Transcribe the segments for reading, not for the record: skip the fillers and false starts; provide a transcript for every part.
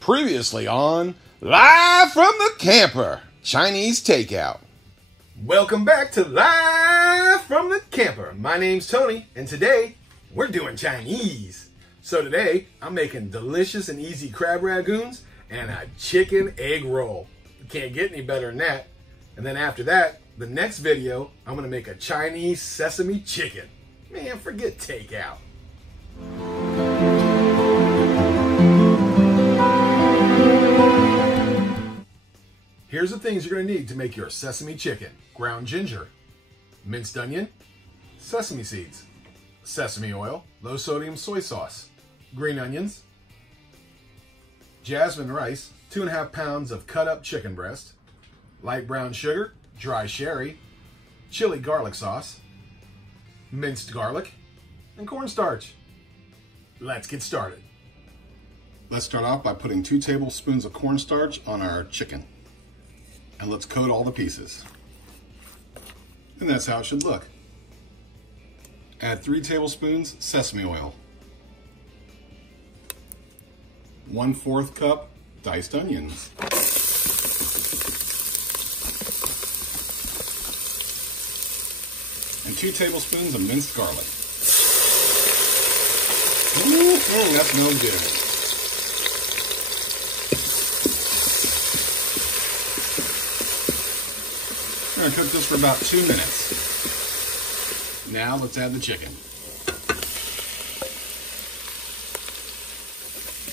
Previously on Live from the Camper, Chinese Takeout. Welcome back to Live from the Camper. My name's Tony, and today we're doing Chinese. So today I'm making delicious and easy crab ragoons and a chicken egg roll. You can't get any better than that. And then after that, the next video, I'm gonna make a Chinese sesame chicken. Man, forget takeout. Here's the things you're gonna need to make your sesame chicken. Ground ginger, minced onion, sesame seeds, sesame oil, low sodium soy sauce, green onions, jasmine rice, 2.5 pounds of cut up chicken breast, light brown sugar, dry sherry, chili garlic sauce, minced garlic, and cornstarch. Let's get started. Let's start off by putting 2 tablespoons of cornstarch on our chicken. And let's coat all the pieces. And that's how it should look. Add 3 tablespoons sesame oil. 1/4 cup diced onions. And 2 tablespoons of minced garlic. That smells good. We're going to cook this for about 2 minutes. Now let's add the chicken.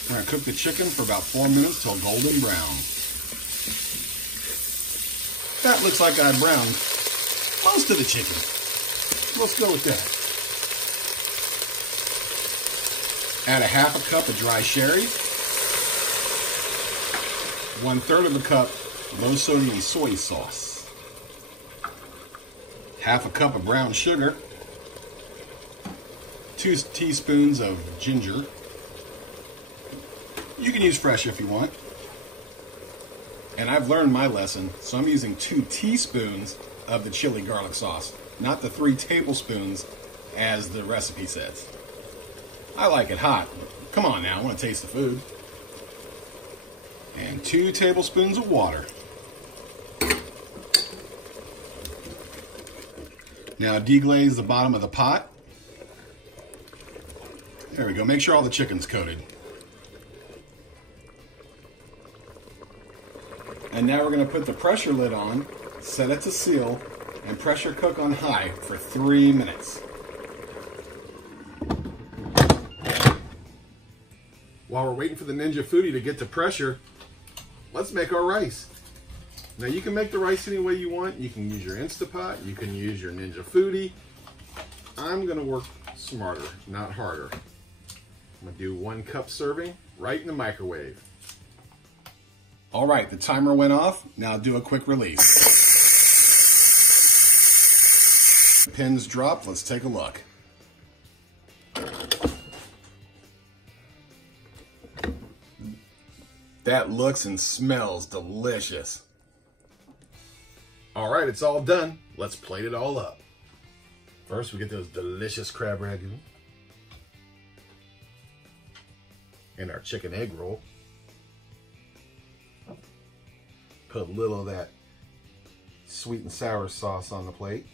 We're going to cook the chicken for about 4 minutes till golden brown. That looks like I browned most of the chicken. Let's go with that. Add 1/2 cup of dry sherry. 1/3 cup low sodium soy sauce. 1/2 cup of brown sugar, 2 teaspoons of ginger. You can use fresh if you want. And I've learned my lesson, so I'm using 2 teaspoons of the chili garlic sauce, not the 3 tablespoons as the recipe says. I like it hot. Come on now, I want to taste the food. And 2 tablespoons of water. Now deglaze the bottom of the pot. There we go. Make sure all the chicken's coated. And now we're going to put the pressure lid on, set it to seal, and pressure cook on high for 3 minutes. While we're waiting for the Ninja Foodi to get to pressure, let's make our rice. Now you can make the rice any way you want. You can use your Instapot, you can use your Ninja Foodi. I'm gonna work smarter, not harder. I'm gonna do 1 cup serving right in the microwave. All right, the timer went off. Now do a quick release. Pins dropped, let's take a look. That looks and smells delicious. All right, it's all done. Let's plate it all up. First, we get those delicious crab ragoon and our chicken egg roll. Put a little of that sweet and sour sauce on the plate.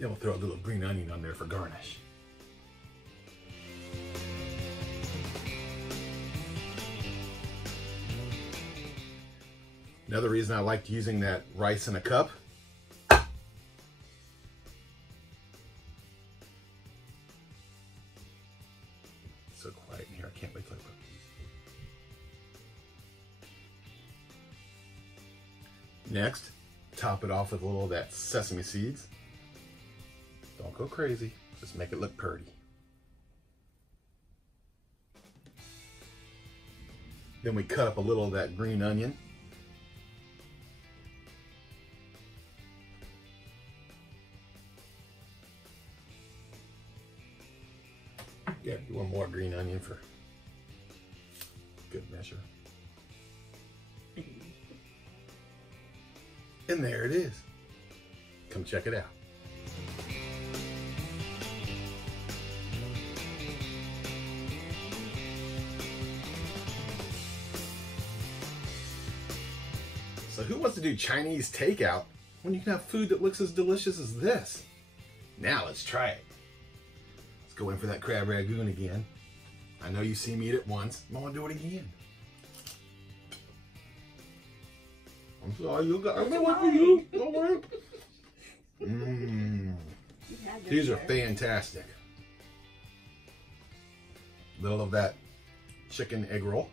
Then we'll throw a little green onion on there for garnish. Another reason I like using that rice in a cup. So quiet in here, I can't wait till I put these. Next, top it off with a little of that sesame seeds. Don't go crazy, just make it look pretty. Then we cut up a little of that green onion. Yeah, you want more green onion for good measure. And there it is. Come check it out. So who wants to do Chinese takeout when you can have food that looks as delicious as this? Now let's try it. Let's go in for that crab ragoon again. I know you see me eat it once. I'm gonna do it again. I'm sorry, you got one for you. Don't worry. These are fantastic. Little of that chicken egg roll.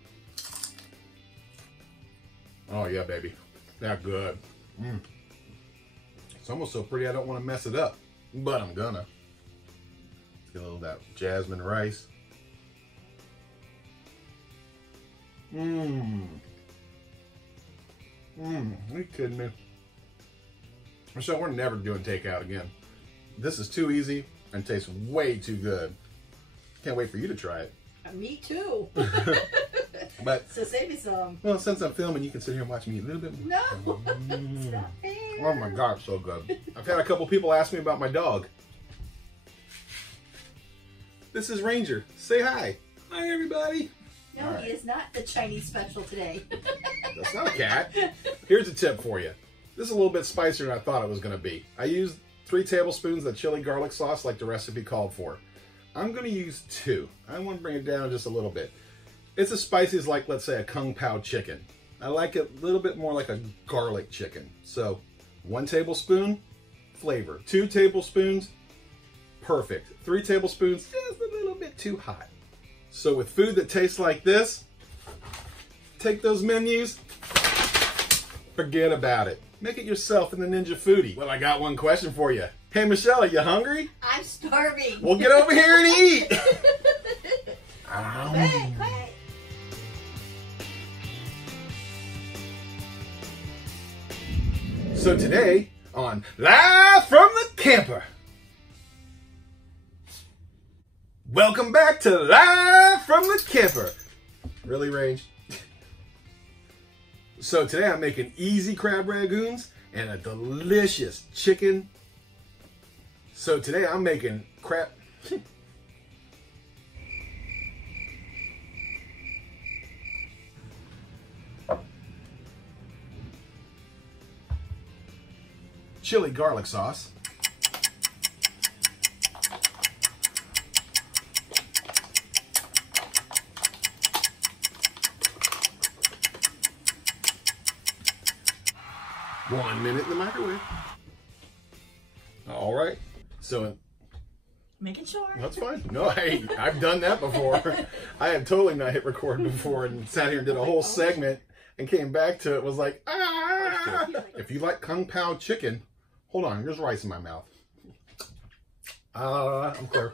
Oh yeah, baby. That good. It's almost so pretty I don't want to mess it up, but I'm gonna. Let's get a little of that Jasmine Rice. Are you kidding me? So we're never doing takeout again. This is too easy and tastes way too good. Can't wait for you to try it. Me too. But so save me some. Well, since I'm filming, you can sit here and watch me eat a little bit more. No, it's not fair. Oh my God, so good. I've had a couple people ask me about my dog. This is Ranger. Say hi. Hi, everybody. No, he is not the Chinese special today. That's not a cat. Here's a tip for you. This is a little bit spicier than I thought it was going to be. I used 3 tablespoons of chili garlic sauce like the recipe called for. I'm going to use 2. I want to bring it down just a little bit. It's as spicy as, like, let's say, a Kung Pao chicken. I like it a little bit more like a garlic chicken. So 1 tablespoon, flavor. 2 tablespoons, perfect. 3 tablespoons, just a little bit too hot. So with food that tastes like this, take those menus, forget about it. Make it yourself in the Ninja Foodi. Well, I got one question for you. Hey, Michelle, are you hungry? I'm starving. Well, get over here and eat. Quick. So today on Live from the Camper, welcome back to Live from the Camper. Really, Range? So today I'm making easy crab ragoons and a delicious chicken. So today I'm making crab... chili garlic sauce. One minute in the microwave. All right. So Making sure. that's fine. No, I've done that before. I have totally not hit record before and sat here and did a whole segment and came back to it. Was like, ah! If you like Kung Pao chicken, hold on. There's rice in my mouth. I'm clear.